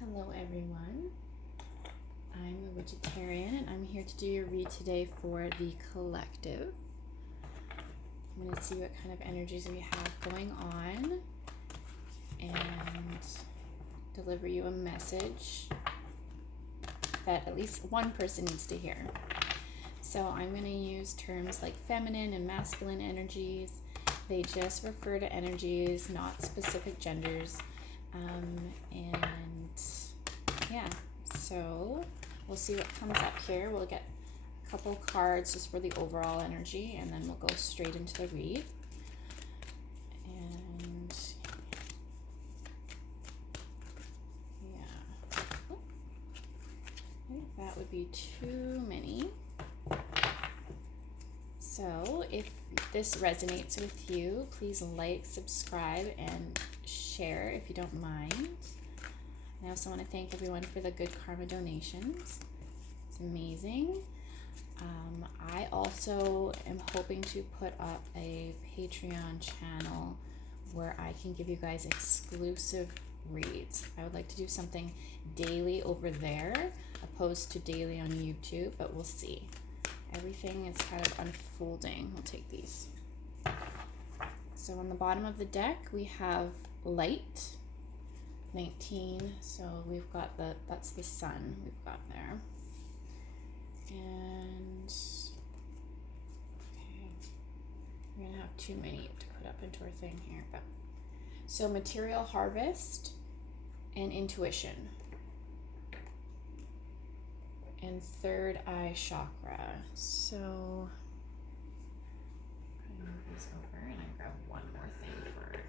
Hello everyone, I'm the Thewitchatarian and I'm here to do your read today for the collective. I'm going to see what kind of energies we have going on and deliver you a message that at least one person needs to hear. So I'm going to use terms like feminine and masculine energies. They just refer to energies, not specific genders. Yeah, so we'll see what comes up here. We'll get a couple cards just for the overall energy, and then we'll go straight into the read. And yeah, I think that would be too many. So if this resonates with you, please like, subscribe, and share if you don't mind. I also want to thank everyone for the good karma donations. It's amazing. I also am hoping to put up a Patreon channel where I can give you guys exclusive reads. I would like to do something daily over there opposed to daily on YouTube, but we'll see. Everything is kind of unfolding. We'll take these. So on the bottom of the deck, we have light, 19. So we've got that's the sun we've got there. And okay, we're gonna have too many to put up into our thing here, but so material harvest and intuition. And third eye chakra. So I'm gonna move these over and I grab one more thing for.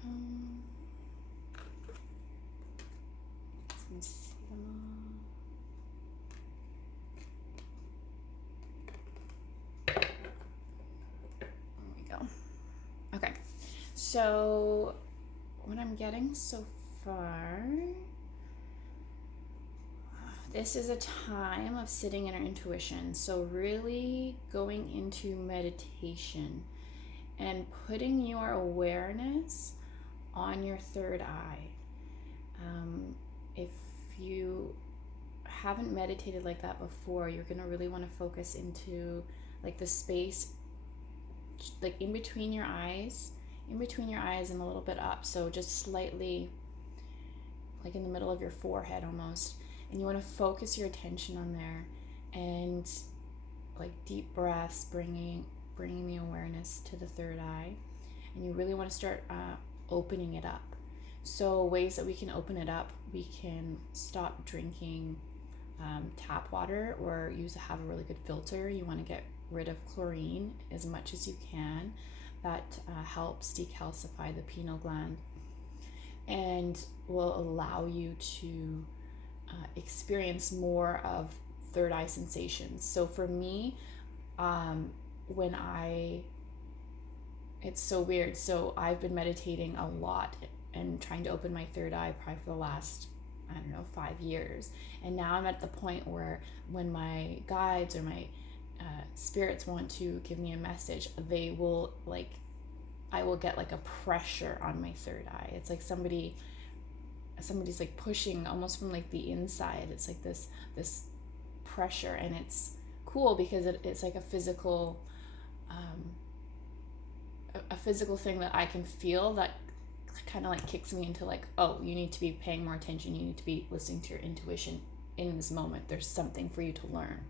There we go. Just gonna see them all. There we go. Okay. So what I'm getting so far. This is a time of sitting in our intuition. So really going into meditation and putting your awareness on your third eye. If you haven't meditated like that before, you're gonna really want to focus into like the space, like in between your eyes and a little bit up. So just slightly like in the middle of your forehead almost. And you want to focus your attention on there and like deep breaths, bringing the awareness to the third eye. And you really want to start opening it up. So ways that we can open it up, we can stop drinking tap water or have a really good filter. You want to get rid of chlorine as much as you can. That helps decalcify the pineal gland and will allow you to experience more of third eye sensations. So for me, it's so weird. So I've been meditating a lot and trying to open my third eye probably for the last, 5 years. And now I'm at the point where when my guides or my spirits want to give me a message, I will get like a pressure on my third eye. It's like somebody's like pushing almost from like the inside. It's like this pressure, and it's cool because it's like a physical thing that I can feel that kind of like kicks me into like, oh, you need to be paying more attention, you need to be listening to your intuition in this moment. There's something for you to learn.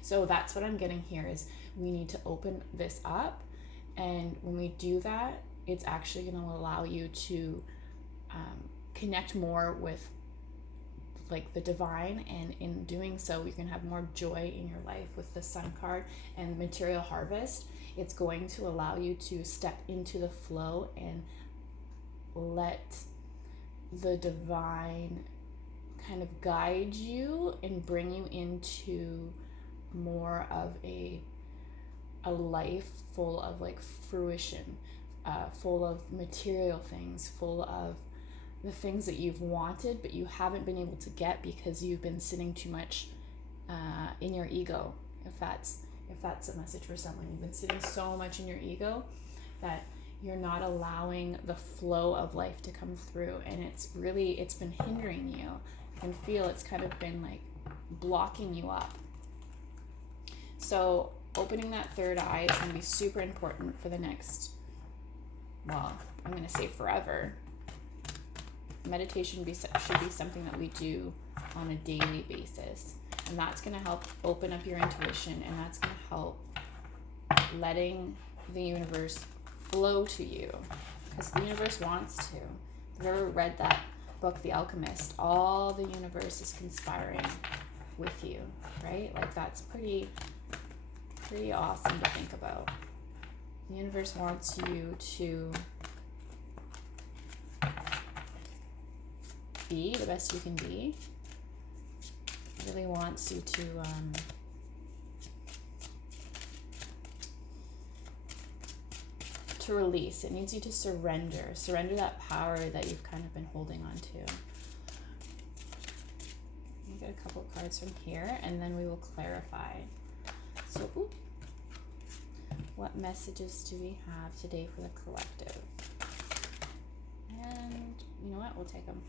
So that's what I'm getting here is we need to open this up, and when we do that, it's actually going to allow you to connect more with like the divine, and in doing so you can have more joy in your life. With the sun card and material harvest, it's going to allow you to step into the flow and let the divine kind of guide you and bring you into more of a life full of like fruition, full of material things, full of the things that you've wanted but you haven't been able to get because you've been sitting too much in your ego. If that's a message for someone, you've been sitting so much in your ego that you're not allowing the flow of life to come through, and it's been hindering you. I can feel it's kind of been like blocking you up. So opening that third eye is going to be super important for the next, well, I'm going to say forever. Meditation should be something that we do on a daily basis, and that's going to help open up your intuition, and that's going to help letting the universe flow to you, because the universe wants to. If you've ever read that book, The Alchemist, all the universe is conspiring with you, right? Like, that's pretty awesome to think about. The universe wants you to be the best you can be. It really wants you to release. It needs you to surrender that power that you've kind of been holding on to. Let me get a couple cards from here, and then we will clarify. So, what messages do we have today for the collective? And you know what? We'll take them.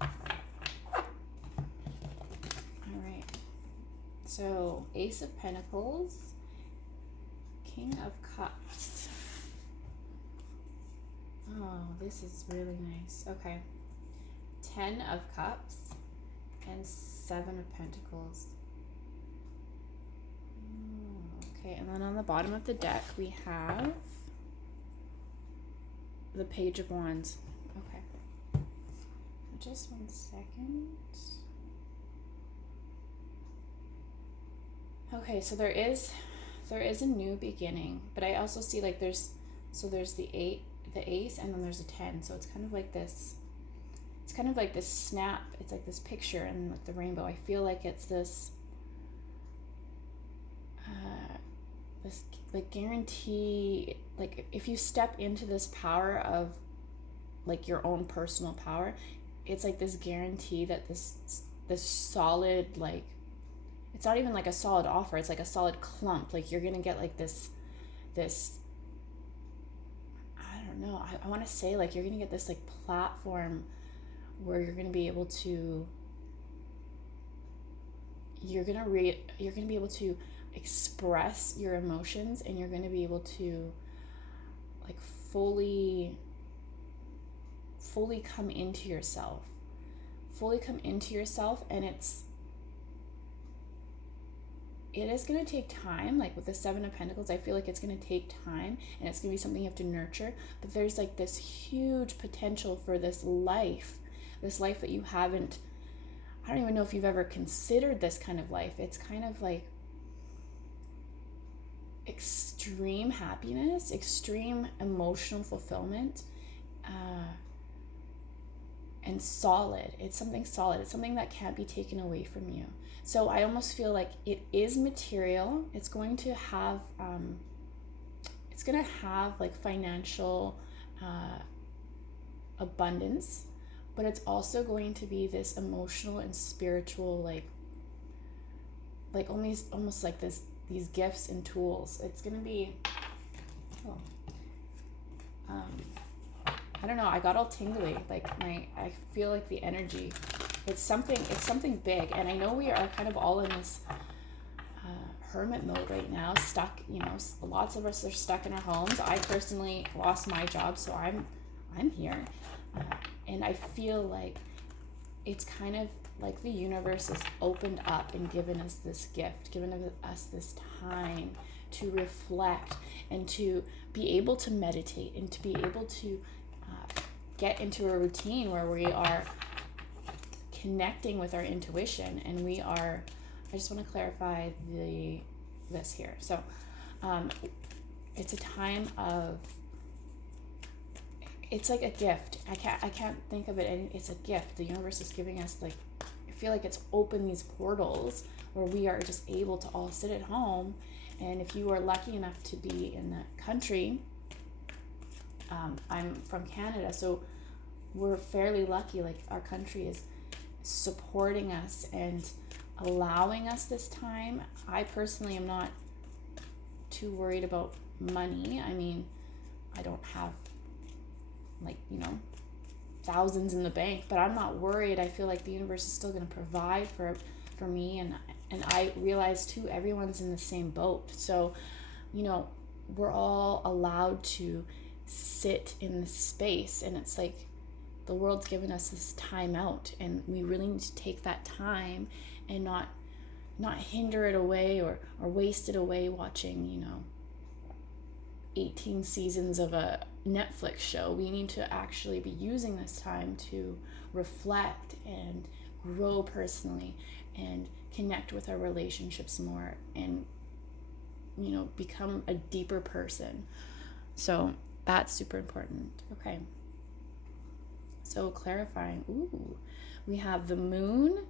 All right. So, Ace of Pentacles, King of Cups. Oh, this is really nice. Okay. 10 of Cups and 7 of Pentacles. Okay, and then on the bottom of the deck, we have the Page of Wands. Okay. Just 1 second. Okay, so there is a new beginning, but I also see like there's the ace, and then there's a 10. So it's kind of like this. It's kind of like this snap. It's like this picture and like the rainbow. I feel like it's this like guarantee, like if you step into this power of like your own personal power, it's like this guarantee that this solid, like, it's not even like a solid offer, it's like a solid clump. Like you're gonna get like this I don't know, I want to say like you're gonna get this like platform where you're gonna be able to express your emotions, and you're going to be able to like fully come into yourself, and it is going to take time. Like with the 7 of Pentacles, I feel like it's going to take time, and it's going to be something you have to nurture, but there's like this huge potential for this life that you haven't, I don't even know if you've ever considered this kind of life. It's kind of like extreme happiness, extreme emotional fulfillment, and solid. It's something solid. It's something that can't be taken away from you. So I almost feel like it is material. It's going to have like financial abundance, but it's also going to be this emotional and spiritual, like almost like these gifts and tools. It's gonna be, I don't know, I got all tingly. Like I feel like the energy, it's something big. And I know we are kind of all in this hermit mode right now, stuck, lots of us are stuck in our homes. I personally lost my job, so I'm here. And I feel like it's kind of like the universe has opened up and given us this gift, given us this time to reflect and to be able to meditate and to be able to get into a routine where we are connecting with our intuition, and I just want to clarify this here. So it's a time of, it's like a gift. I can't think of it. It's a gift. The universe is giving us, like, I feel like it's opened these portals where we are just able to all sit at home. And if you are lucky enough to be in the country, I'm from Canada, so we're fairly lucky. Like, our country is supporting us and allowing us this time. I personally am not too worried about money. I mean, I don't have like, thousands in the bank, but I'm not worried. I feel like the universe is still going to provide for me. And I realize too, everyone's in the same boat. So, we're all allowed to sit in this space, and it's like the world's given us this time out, and we really need to take that time and not hinder it away or waste it away watching 18 seasons of a Netflix show. We need to actually be using this time to reflect and grow personally and connect with our relationships more and become a deeper person. So that's super important. Okay, so clarifying. We have the Moon,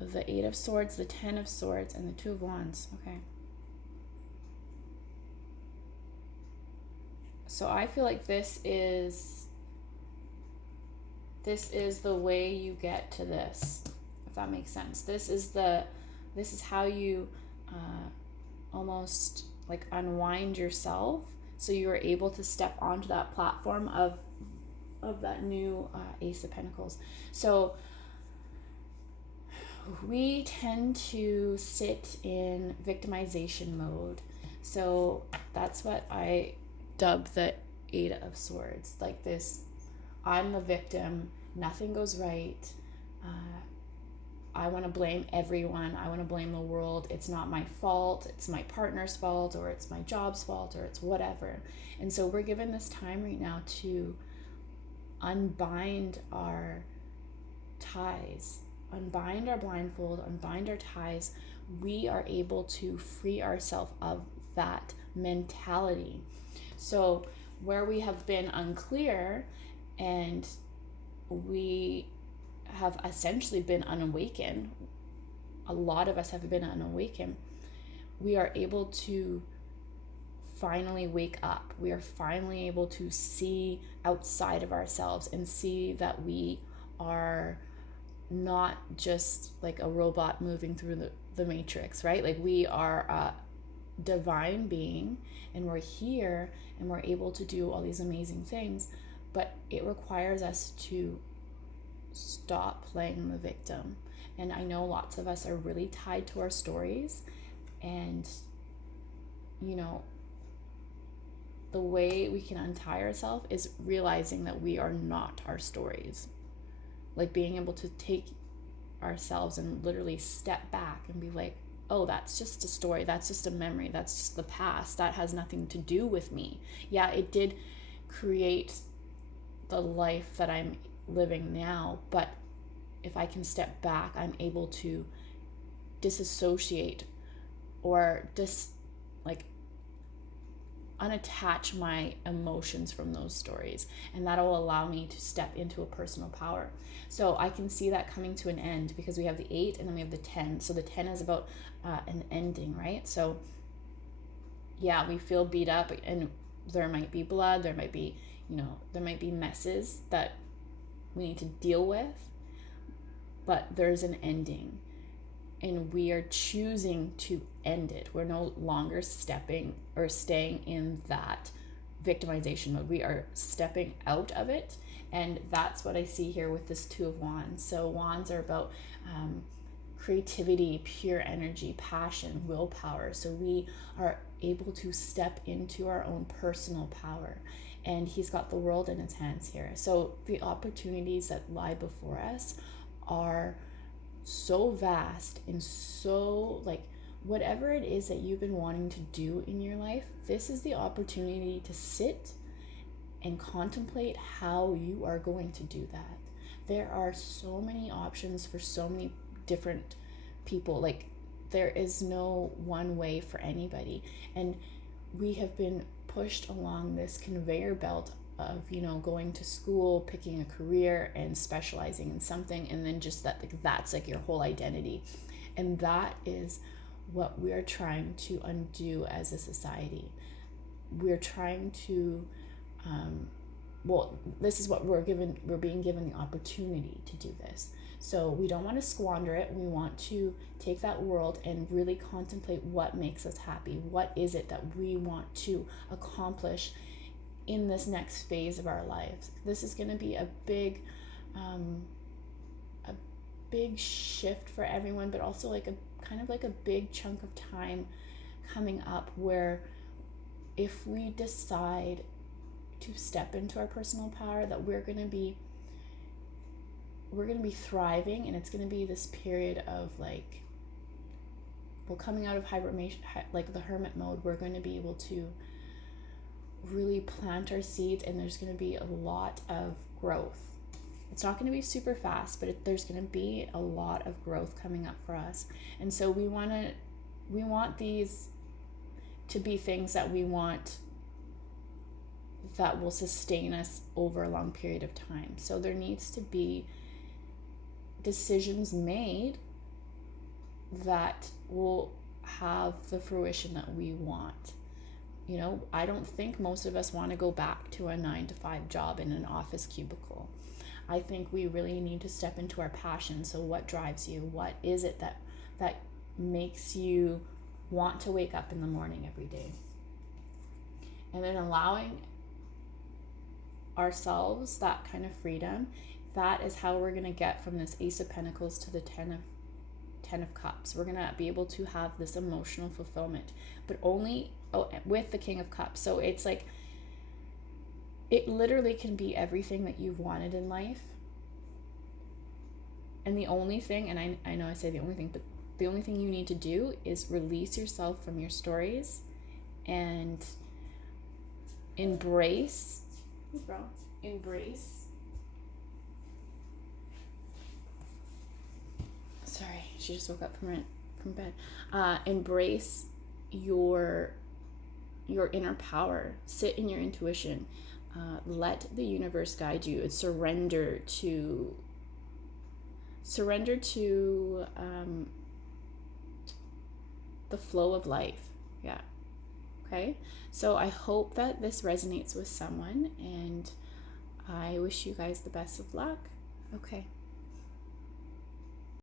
the 8 of Swords, the 10 of Swords, and the 2 of Wands. Okay. So I feel like this is the way you get to this, if that makes sense. This is how you almost like unwind yourself, so you are able to step onto that platform of that new Ace of Pentacles. So we tend to sit in victimization mode. So that's what I dub the 8 of Swords. Like this, I'm the victim, nothing goes right. I want to blame everyone. I want to blame the world. It's not my fault. It's my partner's fault, or it's my job's fault, or it's whatever. And so we're given this time right now to unbind our ties, unbind our blindfold, unbind our ties. We are able to free ourselves of that mentality. So where we have been unclear and we have essentially been unawakened, a lot of us have been unawakened, we are able to finally wake up. We are finally able to see outside of ourselves and see that we are not just like a robot moving through the matrix, right? Like we are a divine being, and we're here and we're able to do all these amazing things, but it requires us to stop playing the victim. And I know lots of us are really tied to our stories, and the way we can untie ourselves is realizing that we are not our stories. Like being able to take ourselves and literally step back and be like, oh, that's just a story, that's just a memory, that's just the past, that has nothing to do with me. Yeah, it did create the life that I'm living now, but if I can step back, I'm able to disassociate or unattach my emotions from those stories, and that'll allow me to step into a personal power. So I can see that coming to an end, because we have the 8 and then we have the 10. So the 10 is about an ending, right? So yeah, we feel beat up, and there might be blood, there might be messes that we need to deal with, but there's an ending, and we are choosing to end it. We're no longer stepping or staying in that victimization mode. We are stepping out of it, and that's what I see here with this 2 of Wands. So Wands are about creativity, pure energy, passion, willpower. So we are able to step into our own personal power, and he's got the world in his hands here. So the opportunities that lie before us are so vast, and so whatever it is that you've been wanting to do in your life, this is the opportunity to sit and contemplate how you are going to do that. There are so many options for so many different people. Like, there is no one way for anybody, and we have been pushed along this conveyor belt of going to school, picking a career, and specializing in something, and then just that's your whole identity. And that is what we're trying to undo as a society. We're trying to well, this is what we're being given the opportunity to do this. So we don't want to squander it. We want to take that world and really contemplate what makes us happy. What is it that we want to accomplish in this next phase of our lives? This is going to be a big shift for everyone, but also like a kind of like a big chunk of time coming up where if we decide to step into our personal power, that we're going to be thriving, and it's going to be this period of like, well, coming out of hibernation, like the hermit mode, we're going to be able to really plant our seeds, and there's going to be a lot of growth. It's not going to be super fast, but there's going to be a lot of growth coming up for us. And so we want these to be things that we want that will sustain us over a long period of time. So there needs to be decisions made that will have the fruition that we want. You know, I don't think most of us want to go back to a 9-to-5 job in an office cubicle. I think we really need to step into our passion. So what drives you? What is it that makes you want to wake up in the morning every day? And then allowing ourselves that kind of freedom, that is how we're going to get from this Ace of Pentacles to the Ten of Cups. We're going to be able to have this emotional fulfillment, but only with the King of Cups. So it's like, it literally can be everything that you've wanted in life. And the only thing, and I know I say the only thing, but the only thing you need to do is release yourself from your stories and embrace. Sorry, she just woke up from bed. Embrace your inner power. Sit in your intuition. Let the universe guide you. Surrender to the flow of life. Yeah. Okay. So I hope that this resonates with someone, and I wish you guys the best of luck. Okay.